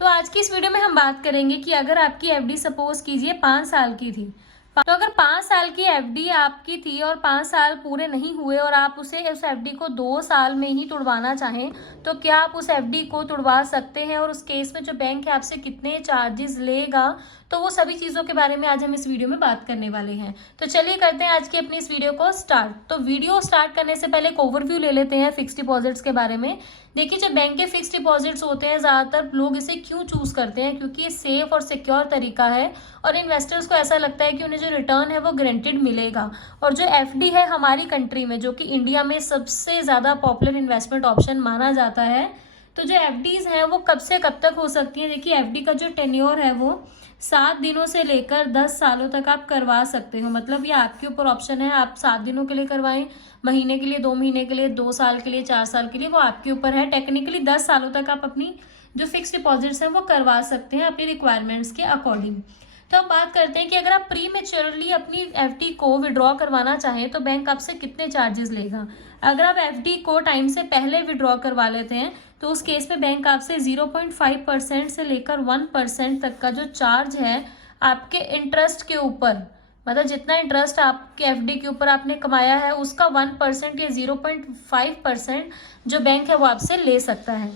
तो आज की इस वीडियो में हम बात करेंगे कि अगर आपकी एफडी सपोज कीजिए 5 साल की थी, तो अगर 5 साल की एफडी आपकी थी और 5 साल पूरे नहीं हुए और आप उस एफडी को 2 साल में ही तुड़वाना चाहें, तो क्या आप उस एफडी को तुड़वा सकते हैं? और उस केस में जो बैंक है आपसे कितने चार्जेस लेगा, तो वो सभी चीज़ों के बारे में आज हम इस वीडियो में बात करने वाले हैं। तो चलिए करते हैं आज की अपनी इस वीडियो को स्टार्ट। तो वीडियो स्टार्ट करने से पहले एक ओवरव्यू ले लेते हैं फिक्स डिपॉजिट्स के बारे में। देखिए, जो बैंक के फिक्स डिपॉजिट्स होते हैं, ज़्यादातर लोग इसे क्यों चूज करते हैं? क्योंकि ये सेफ और सिक्योर तरीका है और इन्वेस्टर्स को ऐसा लगता है कि उन्हें जो रिटर्न है वो गारंटेड मिलेगा। और जो एफडी है हमारी कंट्री में, जो कि इंडिया में सबसे ज़्यादा पॉपुलर इन्वेस्टमेंट ऑप्शन माना जाता है, तो जो एफडीज हैं वो कब से कब तक हो सकती हैं? देखिए, एफडी का जो टेन्योर है वो 7 दिनों से लेकर 10 सालों तक आप करवा सकते हो। मतलब ये आपके ऊपर ऑप्शन है, आप 7 दिनों के लिए करवाएं, महीने के लिए, 2 महीने के लिए, 2 साल के लिए, 4 साल के लिए, वो आपके ऊपर है। टेक्निकली 10 सालों तक आप अपनी जो फिक्स डिपॉजिट्स हैं वो करवा सकते हैं अपनी रिक्वायरमेंट्स के अकॉर्डिंग। तो अब बात करते हैं कि अगर आप प्री मेच्योरली अपनी एफडी को विड्रॉ करवाना चाहें तो बैंक आपसे कितने चार्जेस लेगा। अगर आप एफडी को टाइम से पहले विड्रॉ करवा लेते हैं तो उस केस में बैंक आपसे 0.5% से लेकर 1% तक का जो चार्ज है आपके इंटरेस्ट के ऊपर, मतलब जितना इंटरेस्ट आपके एफडी के ऊपर आपने कमाया है उसका 1% या 0.5% जो बैंक है वो आपसे ले सकता है।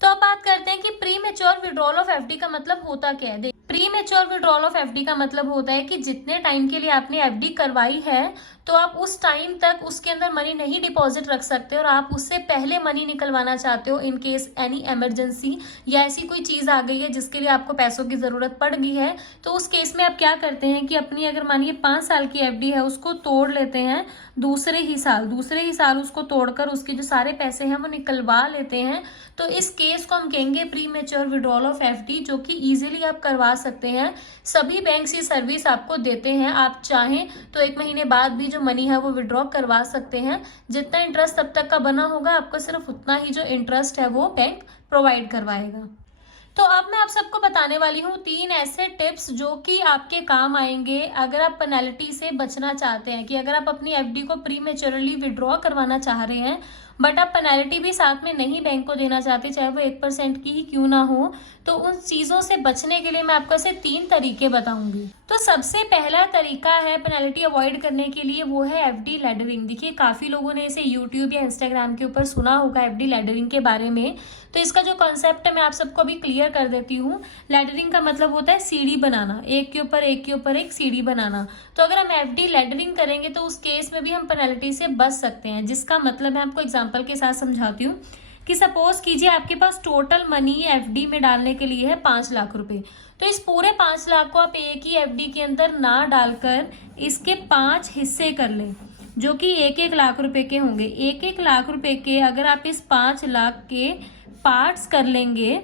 तो अब बात करते हैं कि pre mature withdrawal of FD का मतलब होता क्या है। Pre mature withdrawal of FD का मतलब होता है कि जितने टाइम के लिए आपने एफडी करवाई है तो आप उस टाइम तक उसके अंदर मनी नहीं डिपॉजिट रख सकते और आप उससे पहले मनी निकलवाना चाहते हो इन केस एनी इमरजेंसी या ऐसी कोई चीज़ आ गई है जिसके लिए आपको पैसों की ज़रूरत पड़ गई है। तो उस केस में आप क्या करते हैं कि अपनी अगर मानिए 5 साल की एफडी है उसको तोड़ लेते हैं, दूसरे ही साल उसको तोड़कर उसके जो सारे पैसे हैं वो निकलवा लेते हैं। तो इस केस को हम कहेंगे pre mature withdrawal of FD, जो कि इजीली आप करवा सकते हैं। सभी बैंक ये सर्विस आपको देते हैं। आप चाहें तो 1 महीने बाद भी जो मनी है वो विड्रॉ करवा सकते हैं। जितना इंटरेस्ट तब तक का बना होगा आपको सिर्फ उतना ही जो इंटरेस्ट है वो बैंक प्रोवाइड करवाएगा। तो अब मैं आप सबको बताने वाली हूँ 3 ऐसे टिप्स जो कि आपके काम आएंगे अगर आप पेनल्टी से बचना चाहते हैं। कि अगर आप अपनी एफडी को प्री मेच्योरली विड्रॉ करवाना चाह रहे हैं बट आप पेनल्टी भी साथ में नहीं बैंक को देना चाहते, चाहे वो 1% की ही क्यों ना हो, तो उन चीज़ों से बचने के लिए मैं आपको ऐसे 3 तरीके बताऊंगी। तो सबसे पहला तरीका है पेनल्टी अवॉइड करने के लिए, वो है एफडी लैडरिंग। देखिए, काफ़ी लोगों ने इसे यूट्यूब या इंस्टाग्राम के ऊपर सुना होगा एफडी लैडरिंग के बारे में। तो इसका जो कॉन्सेप्ट है मैं आप सबको अभी क्लियर कर देती हूँ। लैडरिंग का मतलब होता है सीढ़ी बनाना, एक के ऊपर एक सीढ़ी बनाना। तो अगर हम एफडी लैडरिंग करेंगे तो उस केस में भी हम पेनल्टी से बच सकते हैं। जिसका मतलब मैं आपको एग्जाम्पल के साथ समझाती हूँ कि सपोज कीजिए आपके पास टोटल मनी एफडी में डालने के लिए है 5 लाख रुपए। तो इस पूरे 5 लाख को आप एक ही एफडी के अंदर ना डालकर इसके 5 हिस्से कर लें, जो कि 1-1 लाख रुपए के होंगे। 1-1 लाख रुपए के अगर आप इस 5 लाख के पार्ट्स कर लेंगे,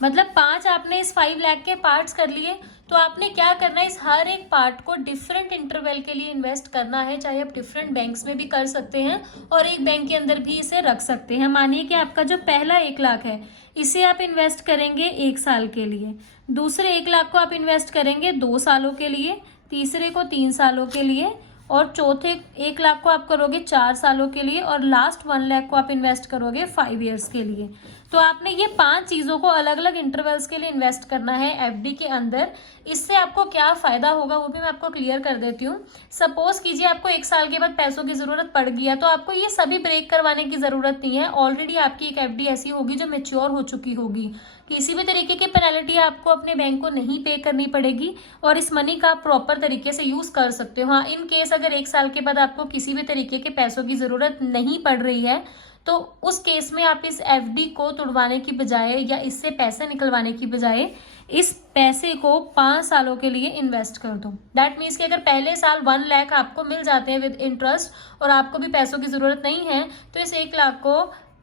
मतलब 5 आपने इस 5 लाख के पार्ट्स कर लिए, तो आपने क्या करना है, इस हर एक पार्ट को डिफरेंट इंटरवल के लिए इन्वेस्ट करना है। चाहे आप डिफरेंट बैंक्स में भी कर सकते हैं और एक बैंक के अंदर भी इसे रख सकते हैं। मानिए कि आपका जो पहला 1 लाख है इसे आप इन्वेस्ट करेंगे 1 साल के लिए, दूसरे 1 लाख को आप इन्वेस्ट करेंगे 2 सालों के लिए, तीसरे को 3 सालों के लिए, और चौथे 1 लाख को आप करोगे 4 सालों के लिए, और लास्ट 1 लाख को आप इन्वेस्ट करोगे 5 ईयर्स के लिए। तो आपने ये 5 चीज़ों को अलग अलग इंटरवल्स के लिए इन्वेस्ट करना है एफडी के अंदर। इससे आपको क्या फ़ायदा होगा वो भी मैं आपको क्लियर कर देती हूँ। सपोज कीजिए आपको 1 साल के बाद पैसों की ज़रूरत पड़ गई है, तो आपको ये सभी ब्रेक करवाने की ज़रूरत नहीं है। ऑलरेडी आपकी एक एफडी ऐसी होगी जो मेच्योर हो चुकी होगी। किसी भी तरीके की पेनल्टी आपको अपने बैंक को नहीं पे करनी पड़ेगी और इस मनी का आप प्रॉपर तरीके से यूज़ कर सकते हो। हाँ, इन केस अगर 1 साल के बाद आपको किसी भी तरीके के पैसों की ज़रूरत नहीं पड़ रही है तो उस केस में आप इस एफडी को तुड़वाने की बजाय या इससे पैसे निकलवाने की बजाय इस पैसे को 5 सालों के लिए इन्वेस्ट कर दो। दैट मीन्स कि अगर पहले साल 1 लाख आपको मिल जाते हैं विद इंटरेस्ट और आपको भी पैसों की ज़रूरत नहीं है, तो इस 1 लाख को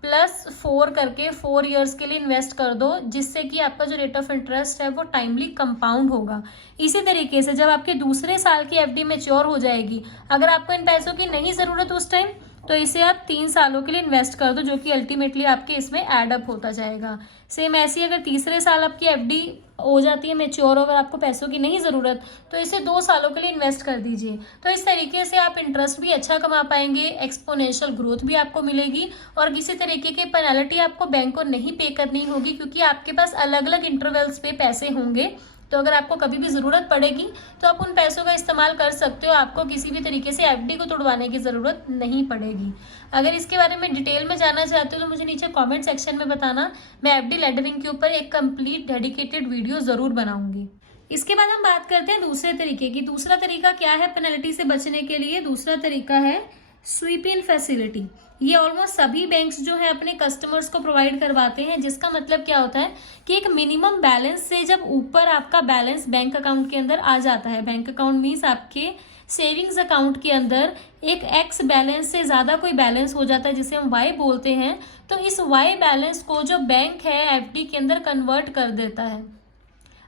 +4 करके 4 ईयर्स के लिए इन्वेस्ट कर दो, जिससे कि आपका जो रेट ऑफ इंटरेस्ट है वो टाइमली कंपाउंड होगा। इसी तरीके से जब आपके दूसरे साल की एफडी मैच्योर हो जाएगी, अगर आपको इन पैसों की नहीं ज़रूरत उस टाइम, तो इसे आप 3 सालों के लिए इन्वेस्ट कर दो, जो कि अल्टीमेटली आपके इसमें एड अप होता जाएगा। सेम ऐसी अगर तीसरे साल आपकी एफडी हो जाती है मैच्योर, अगर आपको पैसों की नहीं ज़रूरत, तो इसे 2 सालों के लिए इन्वेस्ट कर दीजिए। तो इस तरीके से आप इंटरेस्ट भी अच्छा कमा पाएंगे, एक्सपोनेंशियल ग्रोथ भी आपको मिलेगी और किसी तरीके की पेनल्टी आपको बैंक को नहीं पे करनी होगी, क्योंकि आपके पास अलग अलग इंटरवल्स पे पैसे होंगे। तो अगर आपको कभी भी ज़रूरत पड़ेगी तो आप उन पैसों का इस्तेमाल कर सकते हो, आपको किसी भी तरीके से एफडी को तोड़वाने की ज़रूरत नहीं पड़ेगी। अगर इसके बारे में डिटेल में जानना चाहते हो तो मुझे नीचे कमेंट सेक्शन में बताना, मैं एफडी लेंडरिंग के ऊपर एक कंप्लीट डेडिकेटेड वीडियो ज़रूर बनाऊंगी। इसके बाद हम बात करते हैं दूसरे तरीके की। दूसरा तरीका क्या है पेनल्टी से बचने के लिए? दूसरा तरीका है स्वीप इन फैसिलिटी। ये ऑलमोस्ट सभी बैंक्स जो है अपने कस्टमर्स को प्रोवाइड करवाते हैं, जिसका मतलब क्या होता है कि एक मिनिमम बैलेंस से जब ऊपर आपका बैलेंस बैंक अकाउंट के अंदर आ जाता है, बैंक अकाउंट मीन्स आपके सेविंग्स अकाउंट के अंदर एक एक्स बैलेंस से ज़्यादा कोई बैलेंस हो जाता है, जिसे हम वाई बोलते हैं, तो इस वाई बैलेंस को जो बैंक है एफडी के अंदर कन्वर्ट कर देता है।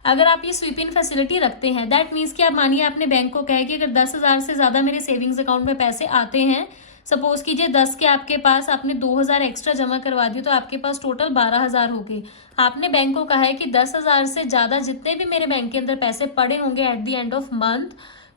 अगर आप ये स्वीप इन फैसिलिटी रखते हैं, दैट मीन्स कि आप मानिए आपने बैंक को कहे कि अगर 10,000 से ज़्यादा मेरे सेविंग्स अकाउंट में पैसे आते हैं, सपोज कीजिए 10 के आपके पास, आपने 2,000 एक्स्ट्रा जमा करवा दिए तो आपके पास टोटल 12,000 हो गए। आपने बैंक को कहा है कि 10,000 से ज़्यादा जितने भी मेरे बैंक के अंदर पैसे पड़े होंगे at the end of month,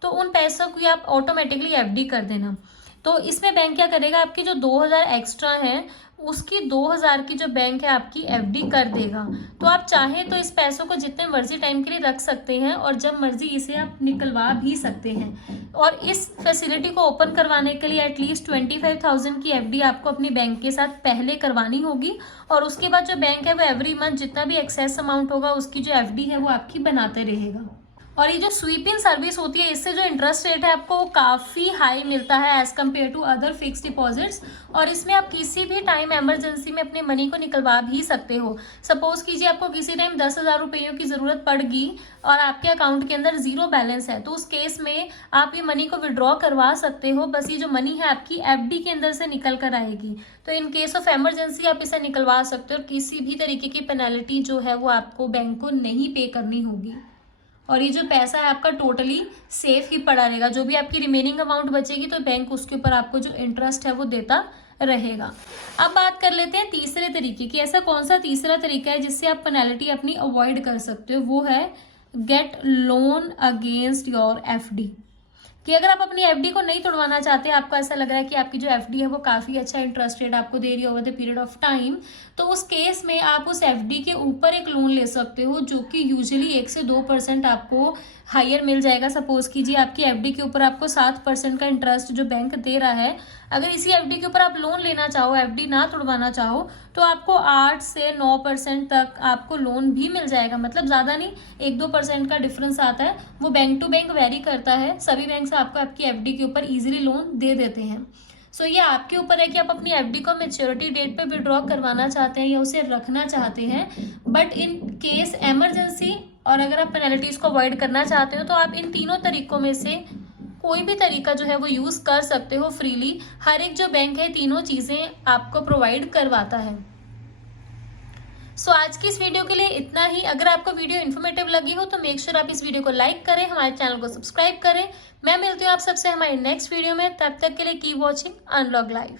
तो उन पैसों को आप ऑटोमेटिकली एफडी कर देना। तो इसमें बैंक क्या करेगा, आपकी जो 2,000 एक्स्ट्रा है उसकी 2,000 की जो बैंक है आपकी एफडी कर देगा। तो आप चाहें तो इस पैसों को जितने मर्जी टाइम के लिए रख सकते हैं और जब मर्जी इसे आप निकलवा भी सकते हैं। और इस फैसिलिटी को ओपन करवाने के लिए एटलीस्ट 25,000 की एफडी आपको अपनी बैंक के साथ पहले करवानी होगी, और उसके बाद जो बैंक है वो एवरी मंथ जितना भी एक्सेस अमाउंट होगा उसकी जो एफडी है वो आपकी बनाते रहेगा। और ये जो स्वीप इन सर्विस होती है, इससे जो इंटरेस्ट रेट है आपको काफ़ी हाई मिलता है as compared to other fix deposits, और इसमें आप किसी भी टाइम इमरजेंसी में अपने मनी को निकलवा भी सकते हो। सपोज कीजिए आपको किसी टाइम 10,000 रुपयों की ज़रूरत पड़ गई और आपके अकाउंट के अंदर जीरो बैलेंस है, तो उस केस में आप ये मनी को विड्रॉ करवा सकते हो। बस ये जो मनी है आपकी एफडी के अंदर से निकल कर आएगी, तो इन केस ऑफ इमरजेंसी आप इसे निकलवा सकते हो और किसी भी तरीके की पेनल्टी जो है वो आपको बैंक को नहीं पे करनी होगी। और ये जो पैसा है आपका टोटली सेफ ही पड़ा रहेगा, जो भी आपकी रिमेनिंग अमाउंट बचेगी तो बैंक उसके ऊपर आपको जो इंटरेस्ट है वो देता रहेगा। अब बात कर लेते हैं तीसरे तरीके की। ऐसा कौन सा तीसरा तरीका है जिससे आप पेनल्टी अपनी अवॉइड कर सकते हो? वो है gate loan against your FD. कि अगर आप अपनी एफडी को नहीं तोड़वाना चाहते, आपको ऐसा लग रहा है कि आपकी जो एफडी है वो काफ़ी अच्छा इंटरेस्ट रेट आपको दे रही है over the period of time, तो उस केस में आप उस एफडी के ऊपर एक लोन ले सकते हो, जो कि यूजुअली 1 से 2% आपको हायर मिल जाएगा। सपोज कीजिए आपकी एफडी के ऊपर आपको 7% का इंटरेस्ट जो बैंक दे रहा है, अगर इसी एफडी के ऊपर आप लोन लेना चाहो, एफडी ना तोड़वाना चाहो, तो आपको 8 से 9% तक आपको लोन भी मिल जाएगा। मतलब ज़्यादा नहीं, 1-2% का डिफरेंस आता है, वो बैंक टू बैंक वेरी करता है। सभी बैंक से आपको आपकी एफडी के ऊपर इजीली लोन दे देते हैं। सो ये आपके ऊपर है कि आप अपनी एफडी को मैच्योरिटी डेट पे विड्रॉ करवाना चाहते हैं या उसे रखना चाहते हैं। बट इन केस इमरजेंसी और अगर आप पेनल्टीज को अवॉइड करना चाहते हो तो आप इन तीनों तरीकों में से कोई भी तरीका जो है वो यूज़ कर सकते हो फ्रीली। हर एक जो बैंक है तीनों चीज़ें आपको प्रोवाइड करवाता है। सो आज की इस वीडियो के लिए इतना ही। अगर आपको वीडियो इन्फॉर्मेटिव लगी हो तो मेक श्योर आप इस वीडियो को लाइक करें, हमारे चैनल को सब्सक्राइब करें। मैं मिलती हूँ आप सबसे हमारे नेक्स्ट वीडियो में, तब तक के लिए कीप वॉचिंग अनलॉग लाइफ।